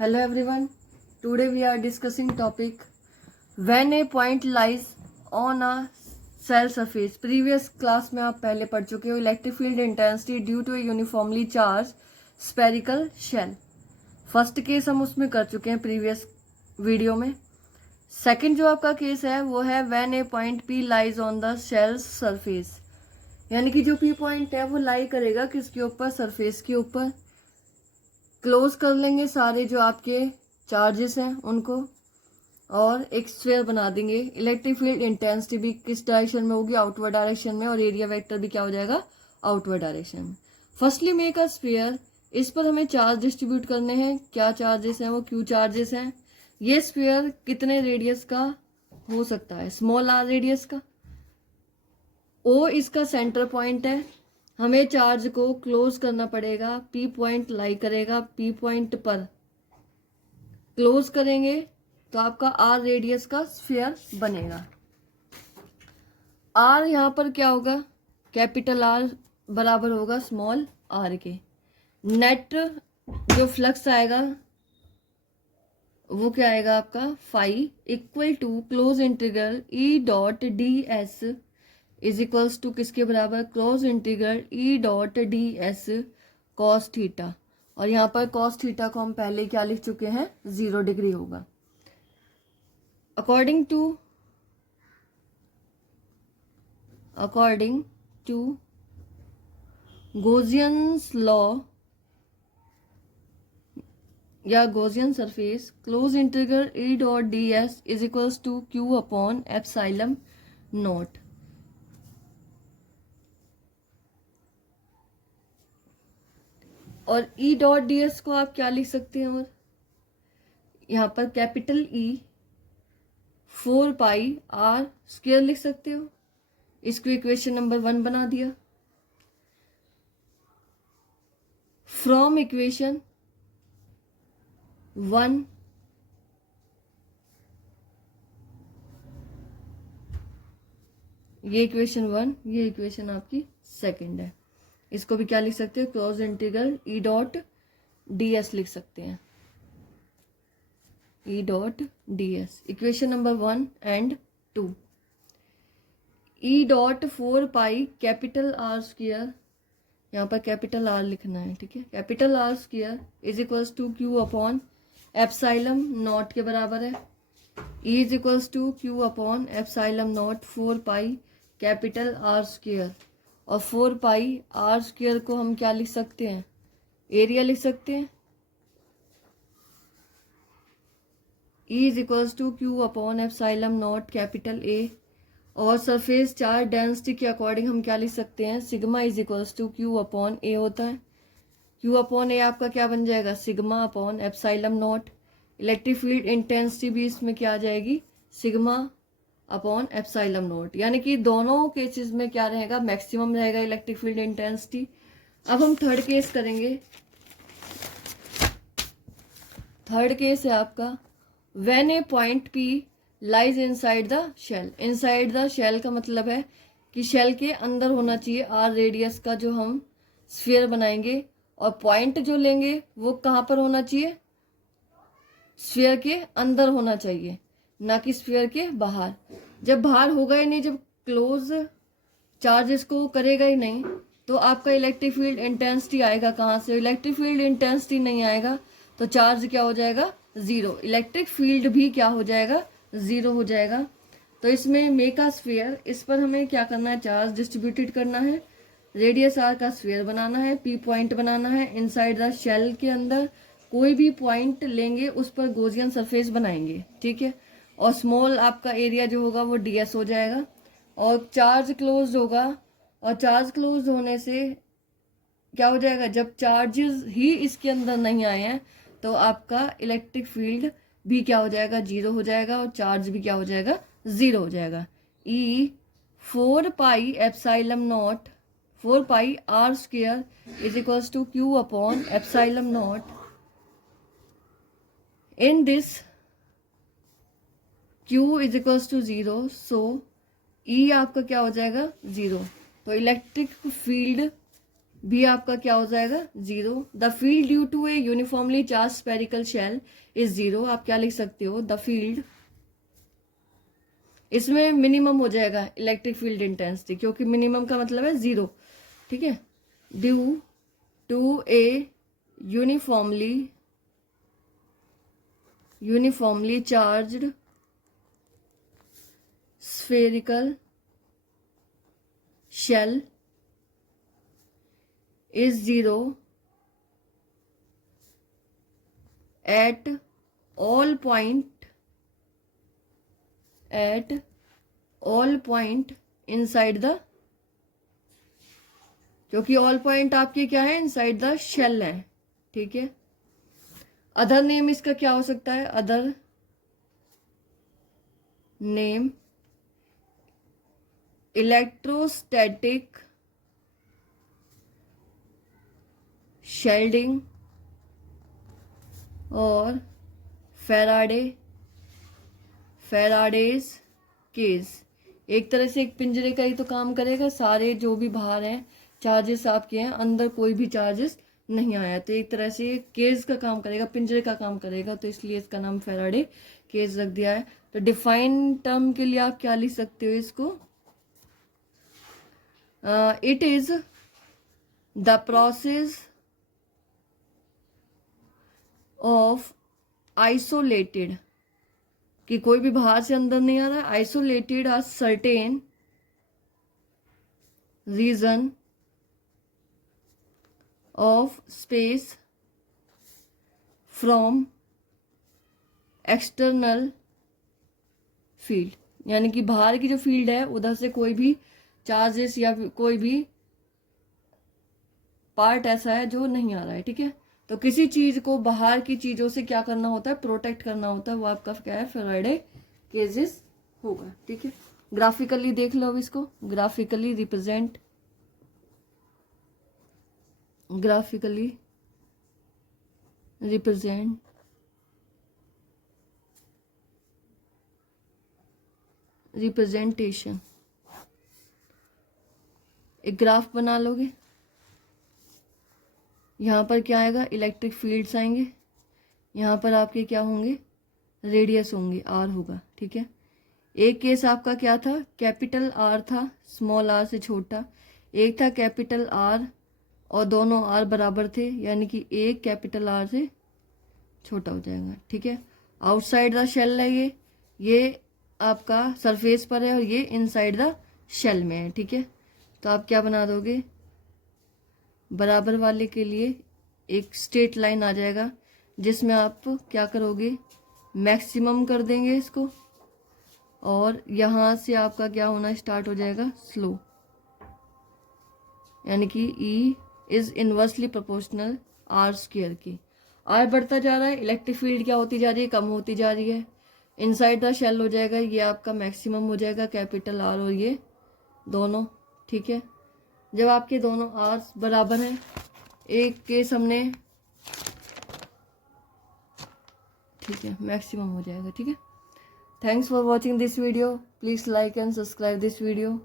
Hello everyone. Today we are discussing topic when a point lies on a cell surface. Previous class में आप पहले पढ़ चुके हो electric field intensity due to a uniformly charge spherical shell. First case हम उसमें कर चुके हैं प्रीवियस वीडियो में. सेकंड जो आपका केस है वो है when a point P lies on the shell surface, यानी कि जो पी पॉइंट है वो लाई करेगा किसके ऊपर, सरफेस के ऊपर. क्लोज कर लेंगे सारे जो आपके चार्जेस हैं उनको और एक स्फीयर बना देंगे. इलेक्ट्रिक फील्ड इंटेंसिटी भी किस डायरेक्शन में होगी, आउटवर्ड डायरेक्शन में, और एरिया वेक्टर भी क्या हो जाएगा, आउटवर्ड डायरेक्शन में. Firstly make a sphere. इस पर हमें चार्ज डिस्ट्रीब्यूट करने हैं. क्या चार्जेस हैं, वो क्यू चार्जेस हैं. ये स्फीयर कितने रेडियस का हो सकता है, स्मॉल आर रेडियस का. ओ इसका सेंटर पॉइंट है. हमें चार्ज को क्लोज करना पड़ेगा. पी पॉइंट लाई करेगा, पी पॉइंट पर क्लोज करेंगे तो आपका आर रेडियस का स्फीयर बनेगा. आर यहाँ पर क्या होगा, कैपिटल आर बराबर होगा स्मॉल आर के. नेट जो फ्लक्स आएगा वो क्या आएगा आपका, phi equal to close integral E dot D S is equals to किसके बराबर, close integral E dot D S cos theta. और यहाँ पर कॉस थीटा को हम पहले क्या लिख चुके हैं, 0 डिग्री होगा. अकॉर्डिंग टू Gaussian's लॉ या Gaussian surface, close integral E dot D S is equals to Q upon epsilon naught. और ई डॉट डी एस को आप क्या लिख सकते हैं, और यहाँ पर capital E 4 pi R square लिख सकते हो. इसको इक्वेशन नंबर 1 बना दिया. फ्रॉम इक्वेशन 1 ये इक्वेशन 1, ये इक्वेशन आपकी सेकंड है. इसको भी क्या लिख सकते हैं, close integral E dot D S लिख सकते हैं. E dot D S equation number 1 and 2. E dot 4 pi capital R square, यहाँ पर कैपिटल आर लिखना है, ठीक है. Capital R square is equals to Q upon epsilon naught के बराबर है. E is equals to Q upon epsilon naught 4 pi capital R square. और 4 पाई आर स्क्वायर को हम क्या लिख सकते हैं, एरिया लिख सकते हैं. E is equals to Q upon epsilon naught capital A. और सरफेस चार्ज डेंसिटी के अकॉर्डिंग हम क्या लिख सकते हैं, sigma is equals to Q upon A होता है. क्यू अपॉन ए आपका क्या बन जाएगा, sigma upon epsilon naught. Electric field intensity भी इसमें क्या आ जाएगी, सिग्मा अपॉन एप्सिलॉन नॉट. यानी कि दोनों केसेस में क्या रहेगा, मैक्सिमम रहेगा इलेक्ट्रिक फील्ड इंटेंसिटी. अब हम थर्ड केस करेंगे. थर्ड केस है आपका when a point P lies inside the shell. Inside the shell का मतलब है कि शेल के अंदर होना चाहिए आर रेडियस का जो हम स्फीयर बनाएंगे. और पॉइंट जो लेंगे वो कहाँ पर होना चाहिए, स्फीयर के अंदर होना चाहिए, ना कि स्फीयर के बाहर. जब बाहर होगा ही नहीं, जब क्लोज चार्जेस को करेगा ही नहीं, तो आपका इलेक्ट्रिक फील्ड इंटेंसिटी आएगा कहाँ से, इलेक्ट्रिक फील्ड इंटेंसिटी नहीं आएगा तो चार्ज क्या हो जाएगा, 0. इलेक्ट्रिक फील्ड भी क्या हो जाएगा, 0 हो जाएगा. तो इसमें मेक अ स्फीयर, इस पर हमें क्या करना है, चार्ज डिस्ट्रीब्यूटेड करना है, रेडियस आर का स्फीयर बनाना है, पी पॉइंट बनाना है. इनसाइड द शेल के अंदर कोई भी पॉइंट लेंगे उस पर गॉसियन सरफेस बनाएंगे, ठीक है. और स्मॉल आपका एरिया जो होगा वो ds हो जाएगा. और चार्ज क्लोज होगा, और चार्ज क्लोज होने से क्या हो जाएगा, जब चार्जेस ही इसके अंदर नहीं आए हैं तो आपका इलेक्ट्रिक फील्ड भी क्या हो जाएगा, 0 हो जाएगा, और चार्ज भी क्या हो जाएगा, 0 हो जाएगा. E 4 pi epsilon naught 4 pi R square is equals to Q upon epsilon naught. In this Q is equals to 0, so E आपका क्या हो जाएगा, 0. तो इलेक्ट्रिक फील्ड बी आपका क्या हो जाएगा 0। The field due to a uniformly charge spherical shell is 0। आप क्या लिख सकते हो, द फील्ड, इसमें मिनिमम हो जाएगा इलेक्ट्रिक फील्ड इंटेंसिटी, क्योंकि मिनिमम का मतलब है 0, ठीक है। Due to a uniformly charged spherical shell is 0 at all point inside the, क्योंकि ऑल पॉइंट आपके क्या है, इनसाइड द शेल है, ठीक है। अदर नेम इसका क्या हो सकता है, अदर नेम इलेक्ट्रोस्टैटिक शेल्डिंग और फैराडेज केस। एक तरह से एक पिंजरे का ही तो काम करेगा, सारे जो भी बाहर हैं चार्जेस आपके हैं, अंदर कोई भी चार्जेस नहीं आया, तो एक तरह से केस का काम करेगा, पिंजरे का काम करेगा, तो इसलिए इसका नाम फैराडे केस रख दिया है। तो डिफाइन टर्म के लिए आप क्या लिख सकते हो इसको, it is the process of isolated, कि कोई भी बाहर से अंदर नहीं आ रहा, isolated a certain region of space from external field, यानी कि बाहर की जो फील्ड है उधर से कोई भी चार्जेस या कोई भी पार्ट ऐसा है जो नहीं आ रहा है, ठीक है। तो किसी चीज को बाहर की चीजों से क्या करना होता है, प्रोटेक्ट करना होता है, वो आपका क्या है, फैराडे केजेस होगा, ठीक है। ग्राफिकली देख लो अब इसको, ग्राफिकली रिप्रेजेंट रिप्रेजेंटेशन, एक ग्राफ बना लोगे, यहाँ पर क्या आएगा, इलेक्ट्रिक फील्ड्स आएंगे, यहाँ पर आपके क्या होंगे, रेडियस होंगे, आर होगा, ठीक है। एक केस आपका क्या था, कैपिटल आर था, स्मॉल आर से छोटा, एक था कैपिटल आर और दोनों आर बराबर थे, यानी कि एक कैपिटल आर से छोटा हो जाएगा, ठीक है। आउटसाइड द शेल है ये आपका सरफेस पर है और ये इनसाइड द शेल में है, ठीक है। तो आप क्या बना दोगे, बराबर वाले के लिए एक स्ट्रेट लाइन आ जाएगा, जिसमें आप क्या करोगे, मैक्सिमम कर देंगे इसको, और यहाँ से आपका क्या होना स्टार्ट हो जाएगा, स्लो, यानी कि E is inversely proportional R square की। आर बढ़ता जा रहा है, इलेक्ट्रिक फील्ड क्या होती जा रही है, कम होती जा रही है, इनसाइड द शेल हो जाएगा, ये आपका मैक्सिमम हो जाएगा, कैपिटल आर और ये दोनों, ठीक है। जब आपके दोनों आर बराबर हैं, एक केस हमने, ठीक है, मैक्सिमम हो जाएगा, ठीक है। Thanks for watching this video, please like and subscribe this video.